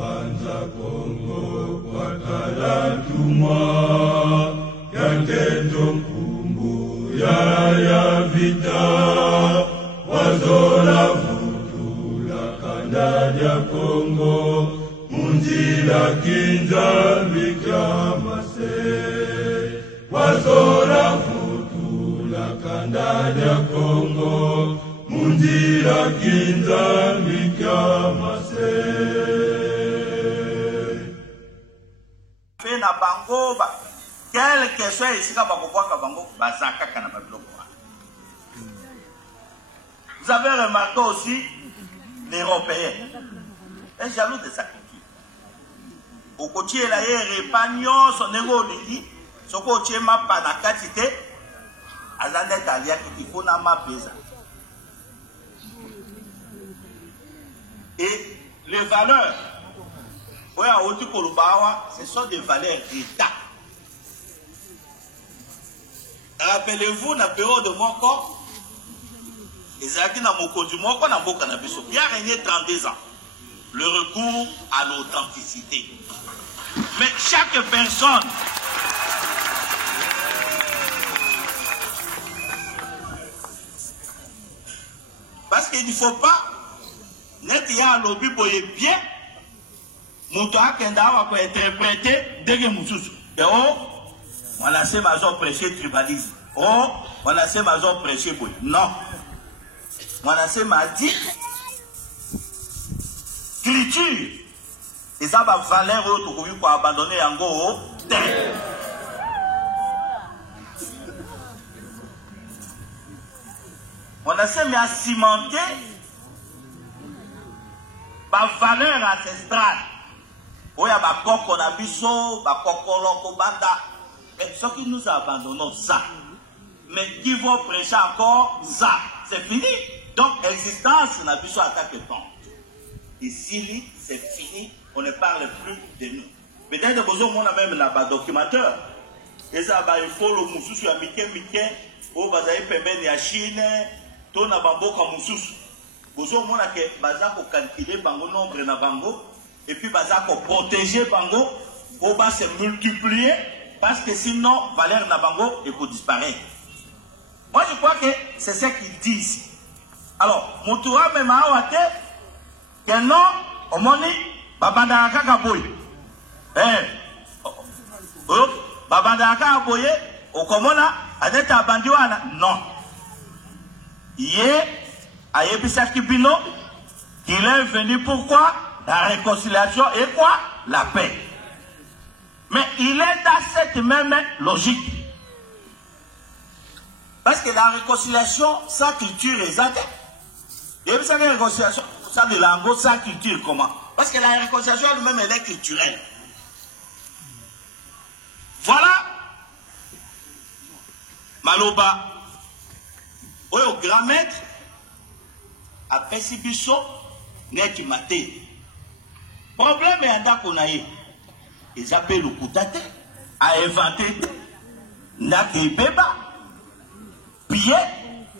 Banza Kongo Wakala Tumwa Yantendo Kumbu ya vita Wazola Futula Kandadia Kongo Munzila Kinza Vikamase Wazola Futula Kandadia Kongo Munzila Kinza Vikamase na bango ba quelque soit ici ka bakobwaka bango bazaka kana babiloko. Vous avez remarqué aussi l'Européen est jaloux de sa culture. Au côté la repanyo son ego lidi soko chema panakati te azanda talia kitifuna mapeza. Et les valeurs ce sont des valeurs d'État. Rappelez-vous, dans la période de mon corps, les acquis dans mon corps du mon corps, il y a régné 32 ans. Le recours à l'authenticité. Mais chaque personne parce qu'il ne faut pas n'être à lobby pour les biens. Moutoua Kenda va interpréter dès que Moussous. Et oh, on a ces mazons prêcher tribalisme. Oh, on a ces mazons prêcher boy. Non. On a ces mazis culture. Et ça va valeur pour abandonner en gros terre. On a ces à cimenter par valeur ancestrale. Oya bakoko na biso, bakoko loko banda. Mais ceux qui nous abandonnons ça, mais qui vont prêcher encore ça, c'est fini. Donc l'existence n'a biso attaque temps. Ici, c'est fini, on ne parle plus de nous. Peut-être que vous avez même là documentaire. Et ça va il faut le mususu ya mike au bazaï pembeni ya Chine, to na bamboka mususu. Vous avez que baza ko calculer bango nombre na bango. Et puis, baza ko protéger bango, on va se multiplier, parce que sinon, valeur na bango, il peut disparaître. Moi, je crois que c'est ce qu'ils disent. Alors, Moutoura même à Ouate, que non, au moni, babanda kaka boy. Babanda kaka boy, au komona, adeta abandiwana, non. Yé, ayebisa kibino, qu'il est venu pourquoi? La réconciliation et quoi? La paix. Mais il est dans cette même logique. Parce que la réconciliation, sa culture est exacte. Et vous savez, la réconciliation, ça de langue, sa culture, comment? Parce que la réconciliation elle-même, elle est culturelle. Voilà. Maloba. Oui, au grand maître, après Sibiso, n'est qui maté. Problème est qu'on a eu. Ils appellent le Koutate à inventer Naki Beba, pied,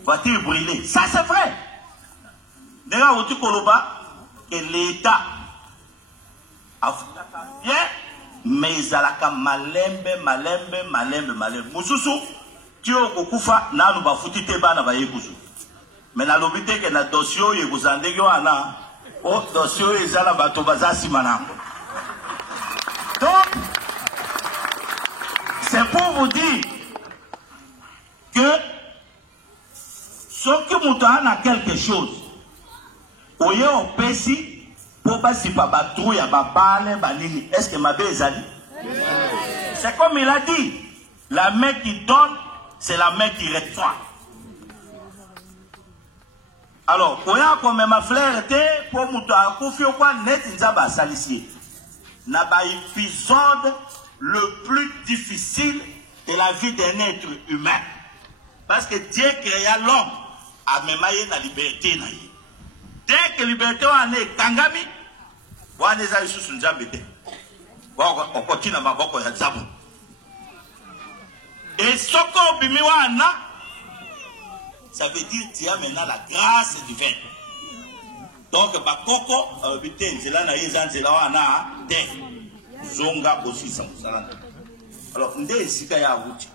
voiture brûlée. Ça c'est vrai. D'ailleurs, au Tukoloba, que l'État a fait bien, mais ils ont malembe. Moussoussou, tu as okufa, na nous va foutre tes bas na ba yekusu. Mais na l'obité que na dossier, il vous en dégueule. Oh, dossier est à la bateau bazasi manam. Donc, c'est pour vous dire que ce qui mouton a quelque chose, au lieu au Pessi, pour pas si pas trouille à babane, banini, est-ce que ma belle a dit? C'est comme il a dit, la main qui donne, c'est la main qui reçoit. Alors, pour y avoir ma fleur, pour mouton, pour faire quoi, net, n'zaba salicier. N'a pas épisode le plus difficile de la vie d'un être humain. Parce que Dieu créa l'homme à même la liberté. Dès que la liberté est kangami, on est sous une jambette. On continue à m'avoir un zabou. Et ce qu'on ça veut dire qu'il y a maintenant la grâce divine. Donc, bakoko, bité, nzela na yeza nzela wana, te. Zonga aussi sans ça. Alors, ndé sika ya wuti.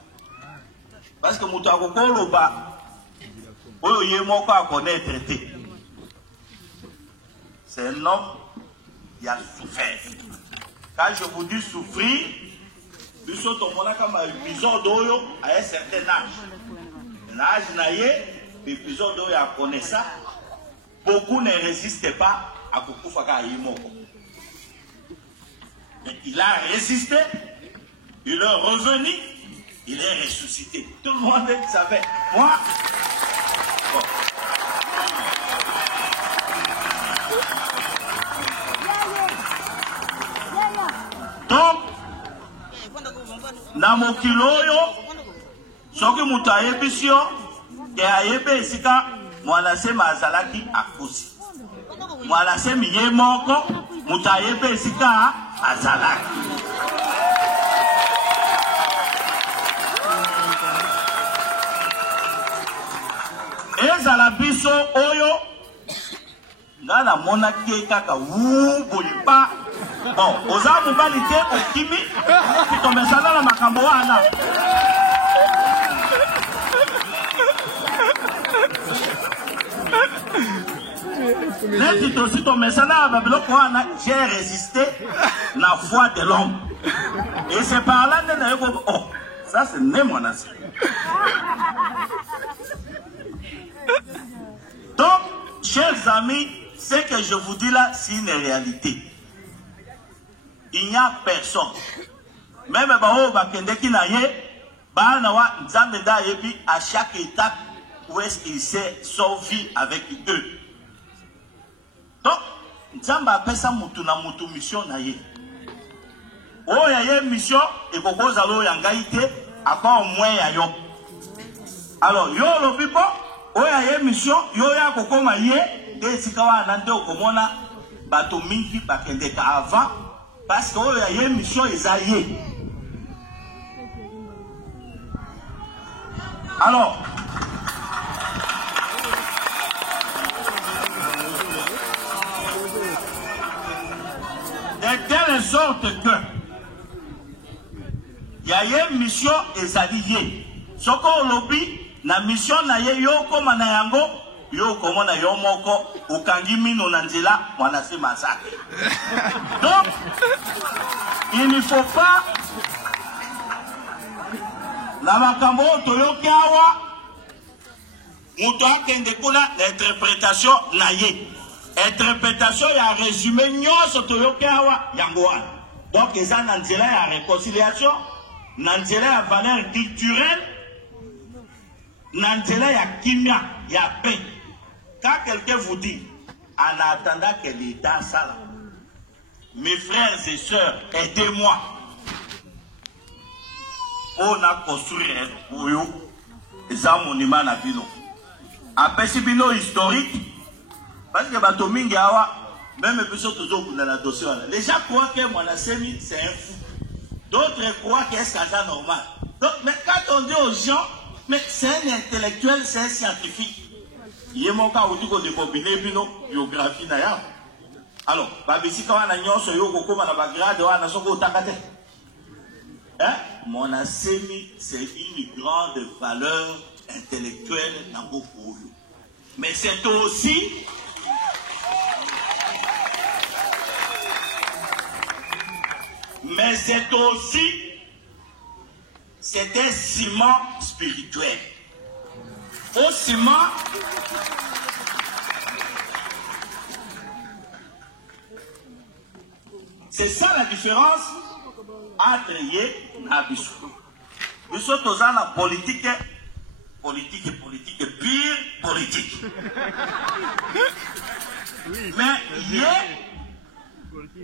Parce que mutu akokolo ba, oyo ye moko a connaître traité. C'est un homme qui a souffert. Quand je vous dis souffrir, nous sommes comme un épisode à un certain âge. L'âge l'épisode où il a connu ça, beaucoup ne résistent pas à Kukufaka Yimoko. Mais il a résisté, il est revenu, il est ressuscité. Tout le monde savait. Moi, bon. Donc, na mokilo oyo soki mutu ayebisi yo ke ayebe esika mwana sema azalaki akusi mwana semi ye moko mutu ayebe esika azalaki ezala biso oyo nga namonaki kaka boye pa bon, oza mobali te okimi kitomesana na makambo wana neti tosi tomesana na babiloko wana j'ai résisté la foi de l'homme et c'est par là nde naye ko oh ça c'est né mon asi. Donc chers amis, ce que je vous dis là c'est une réalité. Il n'y a personne. Même Bakendeki Naye, Banawa Nzambeda Yebi, à chaque étape où est-ce qu'il s'est sauvé avec eux. Donc, Nzamba appelle ça Mutuna Mutu mission Naye. Oh, il y a une mission, et Koko Zalo Yangaïte, à part au moins Yayo. Alors, yo le pipo, oh, il y a une mission, yo ya Koko Maye, et Sikawa Nande Okomona, Bato Minki Bakendeka avant. Parce qu'il y a une mission Isaïe. Alors, de telle sorte que il y a une mission Isaïe. Ce qu'on lobby, la mission naye yo comme nayango, yo comme na yo moko, ukangi mino nanzela, wana se massacre. Donc, il ne faut pas la makambo toyoki awa muto akende kuna l'interprétation naye. Interprétation ya résumé nyonso toyoki awa yango wana. Donc eza na nzela ya réconciliation, na nzela ya valeur culturelle, na nzela ya kimia, ya paix. Quand quelqu'un vous dit en attendant que l'État s'arrête, mes frères et sœurs, aidez-moi. On a construit un monument à Bino. Après ce Bino historique, parce que Batomingi Awa, même toujours dans la dossier, les gens croient que Mwanasemi c'est un fou. D'autres croient que c'est un normal. Donc, mais quand on dit aux gens, mais c'est un intellectuel, c'est un scientifique. Il y a mon cas où tu peux combiner Bino, biographie d'ailleurs. Alors, babisi quand on a nyonso yo koko na bagrade wana soko takate. Hein? Mwanasemi c'est une grande valeur intellectuelle dans beaucoup. Mais c'est aussi c'est un ciment spirituel. Au ciment c'est ça la différence entre Yé et Abissou. Nous sommes dans la politique pure politique. Mais Yé,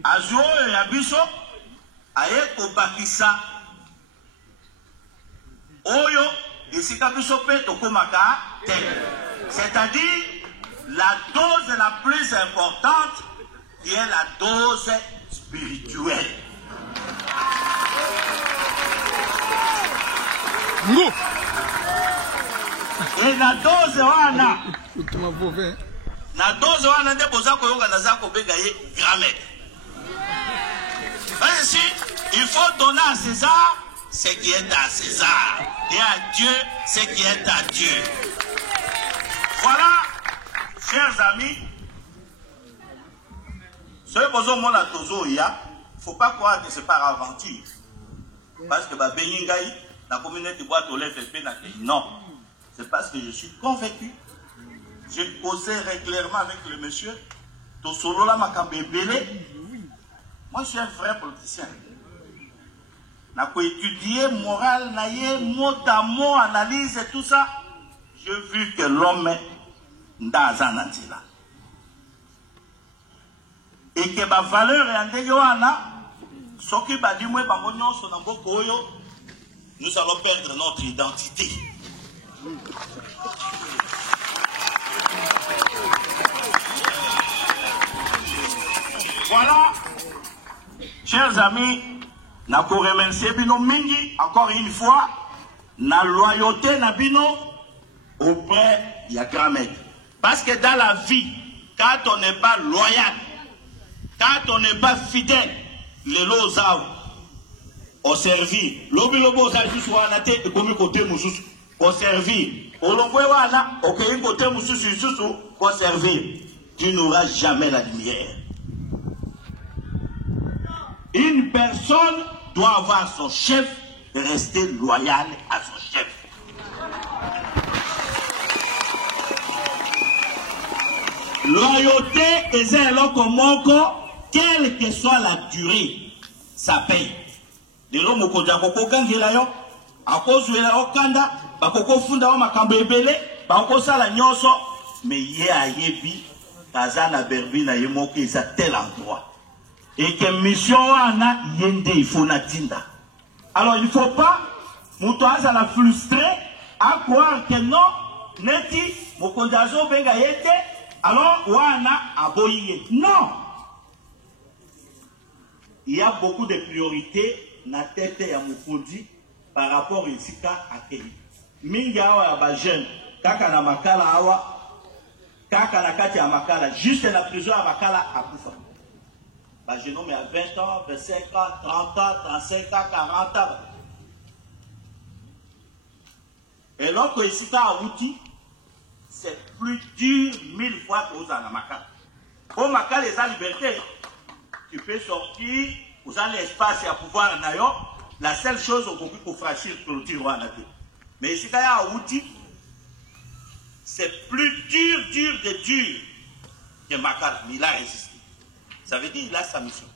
Azo et Abissou, Aye Kobakisa, Oyo, et si Kabissou peut Tokomaka, c'est-à-dire la dose la plus importante qui est la dose spirituelle. Et la dose wana Na dose wana nde boza koyoka na za kobenga ye grand-mère. Ainsi, il faut donner à César ce qui est à César et à Dieu ce qui est à Dieu. Voilà, chers amis, ce que vous avez la tozo il faut pas croire que c'est par aventure. Parce que Belingaï, la communauté boîte au lait fait non. C'est parce que je suis convaincu. J'ai causé régulièrement avec le monsieur. Tosolo la makambebele. Moi, je suis un vrai politicien. J'ai étudié morale, mot à mot, analyse et tout ça. J'ai vu que l'homme est dans un antila. Et que ma valeur est en dégoana. Ce qui va dire, nous allons perdre notre identité. Voilà, chers amis, nous remercions Bino Mingi encore une fois, la loyauté Nabino auprès de grand-mère. Parce que dans la vie, quand on n'est pas loyal, quand on n'est pas fidèle, les lots au servir. L'obilobo ça juste wana te et comme côté mususu au servir. Olongwe wana OK côté mususu susu au servir. Tu n'auras jamais la lumière. Une personne doit avoir son chef et rester loyal à son chef. Loyauté est un locomoco, quelle que soit la durée. Ça paye. Les gens qui ont dit à cause de la Okanda, bakoko funda wa makambo ebele, bakoko sala nyonso, mais ye a yebi, kazana berbi na yemoke isa tel endroit. Et que mission wana yende il faut natinda. Alors il ne faut pas, moutoise la frustrer, à croire que non, neti, mokondazo benga yete, alors wana aboye. Non! Il y a beaucoup de priorités dans la tête de Moukondi par rapport ici à Kéli. Minga awa ba jeune, kaka na makala awa, kaka na kati ya makala, juste la prison à makala à Koufa. Ba jeune homme à 20 ans, 25 ans, 30 ans, 35 ans, 40 ans. Et lorsque ici à Outi, c'est plus dur 1000 fois que vous en avez makala. Au makala, les liberté. Tu peux sortir, vous avez l'espace et à pouvoir nayo. La seule chose qu'on peut franchir pour le tir. Mais ici, il y a un outil, c'est plus dur que Makala. Mais il a résisté. Ça veut dire qu'il a sa mission.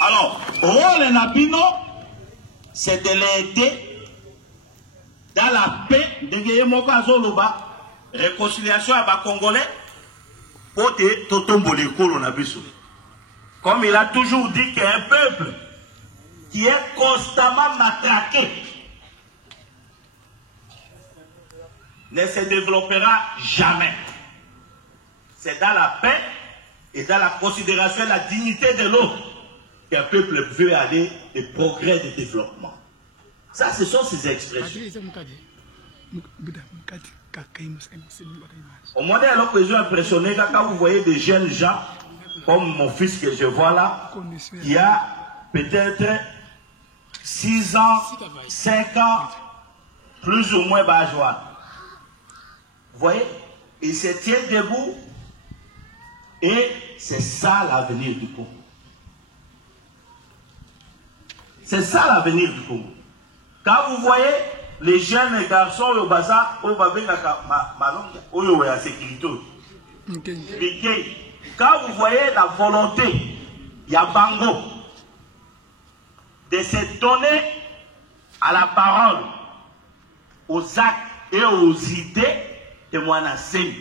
Alors, rôle Nabino, c'est de l'aider dans la paix de Guémoka Zoloba. Réconciliation avec les Congolais pour comme il a toujours dit qu'un peuple qui est constamment matraqué ne se développera jamais. C'est dans la paix et dans la considération de la dignité de l'autre qu'un peuple veut aller de progrès de développement. Ça, ce sont ces expressions. Au moins, alors que je suis impressionné, quand vous voyez des jeunes gens, comme mon fils que je vois là, qui a peut-être 6 ans, 5 ans, plus ou moins bas joie. Vous voyez, il se tient debout et c'est ça l'avenir du Congo. C'est ça l'avenir du Congo. Quand vous voyez les jeunes garçons au bazar, au la sécurité. Quand vous voyez la volonté, il y a Bango de se donner à la parole, aux actes et aux idées de Mwanasemi,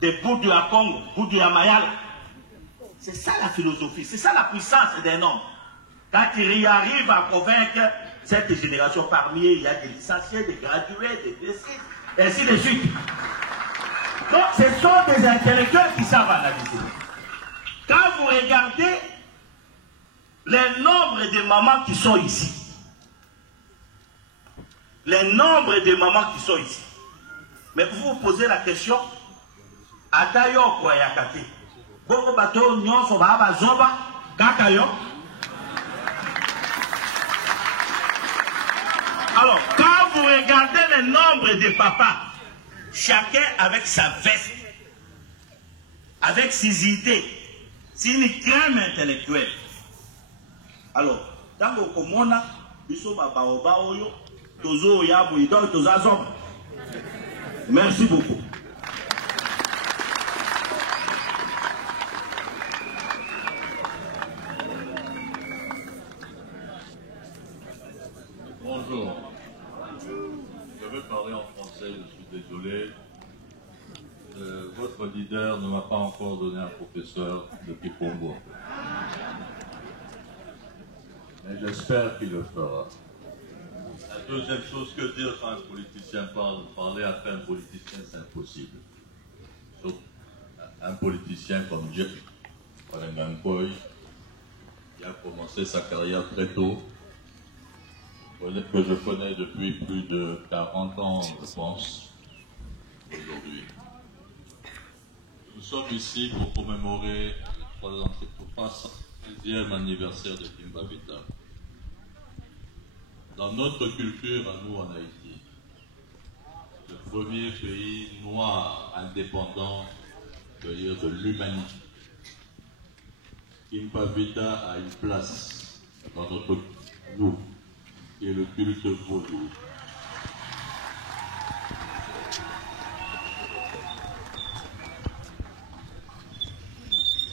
de Boudou à Congo, Boudou à Mayala. C'est ça la philosophie, c'est ça la puissance d'un homme. Quand il arrive à convaincre cette génération, parmi eux, il y a des licenciés, des gradués, des décides, et ainsi de suite. Donc, ce sont des intellectuels qui savent analyser. Quand vous regardez le nombre de mamans qui sont ici, les nombres de mamans qui sont ici. Mais vous vous posez la question, Atayo Kwayakate, Boko Bato Nyon Soba Zoba, Kakayo. Alors, quand vous regardez le nombre de papas, chacun avec sa veste, avec ses idées, c'est une crème intellectuelle. Alors, tant que vous avez merci beaucoup. Bonjour. Je vais parler en français, je suis désolé. Votre leader ne m'a pas encore donné un professeur depuis Congo. Mais j'espère qu'il le fera. La deuxième chose que dire quand un politicien parle, parler après un politicien, c'est impossible. Sauf un politicien comme Jeff Walengankoy, qui a commencé sa carrière très tôt, que je connais depuis plus de 40 ans, je pense, aujourd'hui. Nous sommes ici pour commémorer le 3e anniversaire de Kimba Vita. Dans notre culture, à nous en Haïti, le premier pays noir indépendant, de l'humanité, Kimba Vita a une place dans notre nous, qui est le culte vaudou.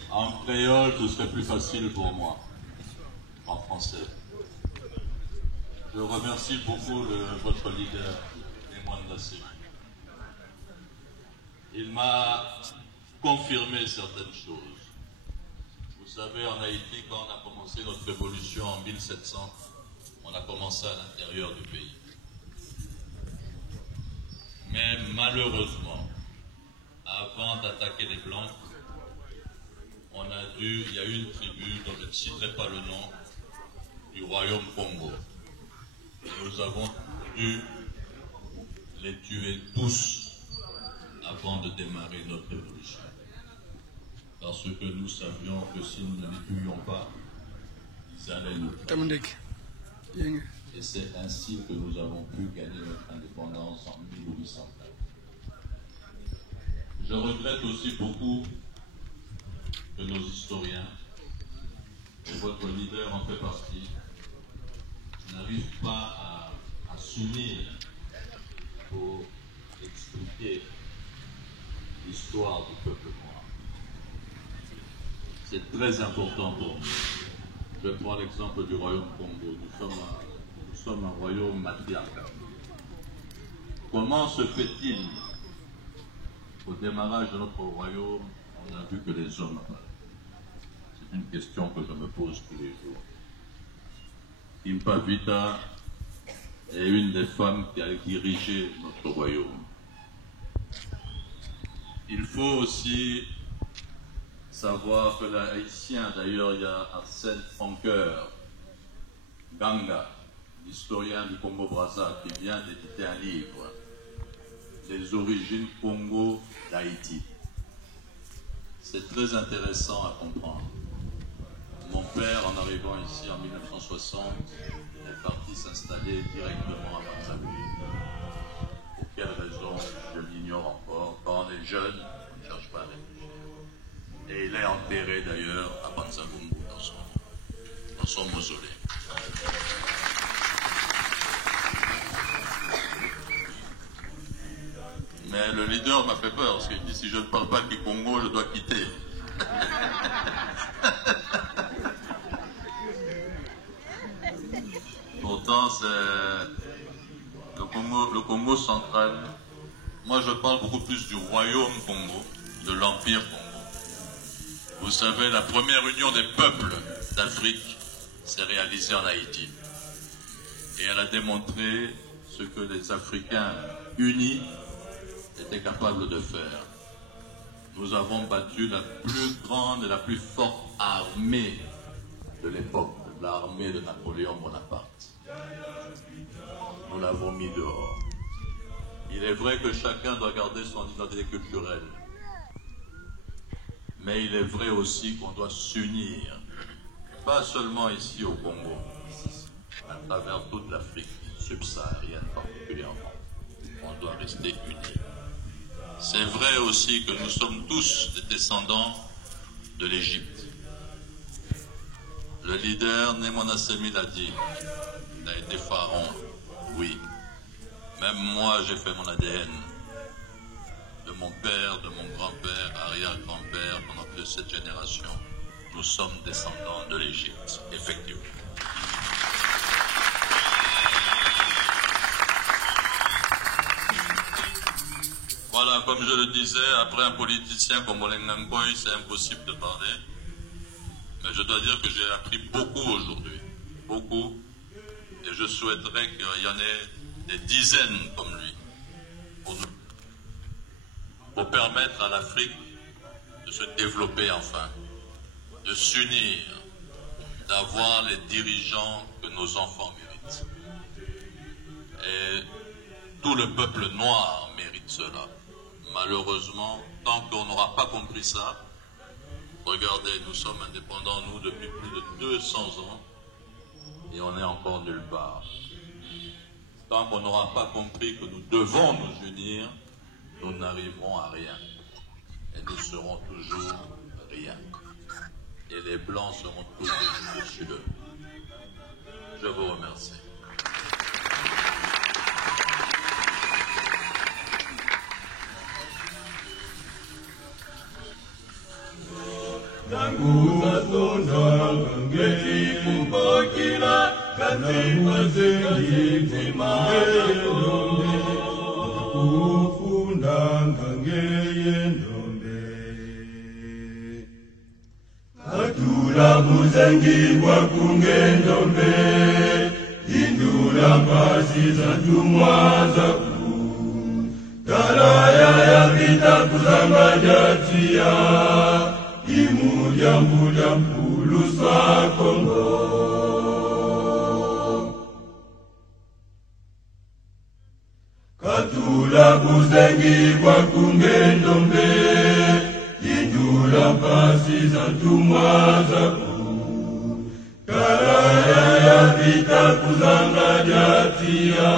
En créole, ce serait plus facile pour moi, en français. Je remercie beaucoup votre leader, Emmanuel Lassé. Il m'a confirmé certaines choses. Vous savez, en Haïti, quand on a commencé notre révolution en 1700, on a commencé à l'intérieur du pays. Mais malheureusement, avant d'attaquer les Blancs, il y a eu une tribu dont je ne citerai pas le nom, du royaume Congo. Nous avons dû les tuer tous avant de démarrer notre révolution. Parce que nous savions que si nous ne les tuions pas, ils allaient nous tuer. Et c'est ainsi que nous avons pu gagner notre indépendance en 1804. Je regrette aussi beaucoup que nos historiens, et votre leader en fait partie, n'arrivent pas à s'unir pour expliquer l'histoire du peuple noir. C'est très important pour nous. Je prends l'exemple du royaume Congo. Nous sommes un royaume matriarcal. Comment se fait-il qu'au démarrage de notre royaume, on a vu que les hommes apparaissent? C'est une question que je me pose tous les jours. Kimba Vita est une des femmes qui a dirigé notre royaume. Il faut aussi savoir que l'Haïtien, d'ailleurs, il y a Arsène Franqueur, Ganga, l'historien du Congo-Brazza, qui vient d'éditer un livre, Les origines Congo d'Haïti. C'est très intéressant à comprendre. Mon père, en arrivant ici en 1960, est parti s'installer directement à Banzaboué. Pour quelle raison, je l'ignore encore. Quand on est jeune, on ne cherche pas à réfléchir. Et il est enterré d'ailleurs à Banzabungu dans son mausolée. Mais le leader m'a fait peur parce qu'il dit si je ne parle pas du Congo, je dois quitter. Pourtant, c'est le Congo central. Moi, je parle beaucoup plus du royaume Congo, de l'Empire Congo. Vous savez, la première union des peuples d'Afrique s'est réalisée en Haïti. Et elle a démontré ce que les Africains unis étaient capables de faire. Nous avons battu la plus grande et la plus forte armée de l'époque, l'armée de Napoléon Bonaparte. nous l'avons mis dehors. Il est vrai que chacun doit garder son identité culturelle. Mais il est vrai aussi qu'on doit s'unir, pas seulement ici au Congo, à travers toute l'Afrique subsaharienne particulièrement. On doit rester unis. C'est vrai aussi que nous sommes tous des descendants de l'Égypte. Le leader Némonassemi l'a dit, il a été pharaon, oui. Même moi, j'ai fait mon ADN. De mon père, de mon grand-père, arrière-grand-père, pendant plus de cette génération. Nous sommes descendants de l'Égypte, effectivement. Voilà, comme je le disais, après un politicien comme Olenga Nkoy, c'est impossible de parler. Mais je dois dire que j'ai appris beaucoup aujourd'hui. Beaucoup. Et je souhaiterais qu'il y en ait des dizaines comme lui. Pour permettre à l'Afrique de se développer enfin, de s'unir, d'avoir les dirigeants que nos enfants méritent. Et tout le peuple noir mérite cela. Malheureusement, tant qu'on n'aura pas compris ça, regardez, nous sommes indépendants, nous, depuis plus de 200 ans, et on est encore nulle part. Tant qu'on n'aura pas compris que nous devons nous unir, nous n'arriverons à rien. Et nous serons toujours rien. Et les Blancs seront toujours dessus d'eux. Je vous remercie. Atula muzengi wa kungendombe, indula pasi za tumwa za ku, talaya ya vita kuzanga jatia, imuja mbuja mpulusa Kongo. Katula muzengi wa kungendombe, indula pasi za tumwa za ku, talaya ya vita kuzanga jatia,